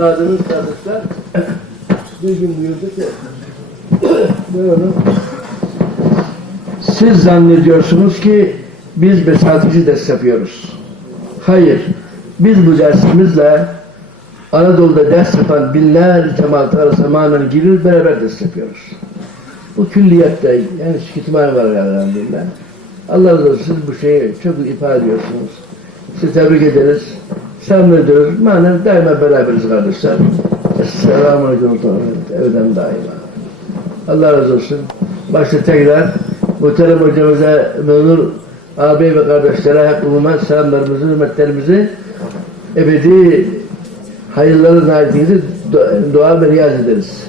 üstadımız kardeşler bir gün buyurdu ki böyle siz zannediyorsunuz ki biz besateci ders yapıyoruz. Hayır. Biz bu dersimizle Anadolu'da ders yapan binler cemaat arasında manen girir beraber ders yapıyoruz. Bu külliyette yani kütüphane var elhamdülillah. Allah razı olsun bu şeyi çok ifade ediyorsunuz. Sizi tebrik ederiz. Selam ediyoruz. Manen daima beraberiz kardeşler. Esselamu Aleyküm. Evden daima. Allah razı olsun. Başta tekrar muhterem hocamıza, memnun ağabey ve kardeşlere umuma selamlarımızı, hürmetlerimizi ebedi hayırları nailinizi dua ve niyaz ederiz.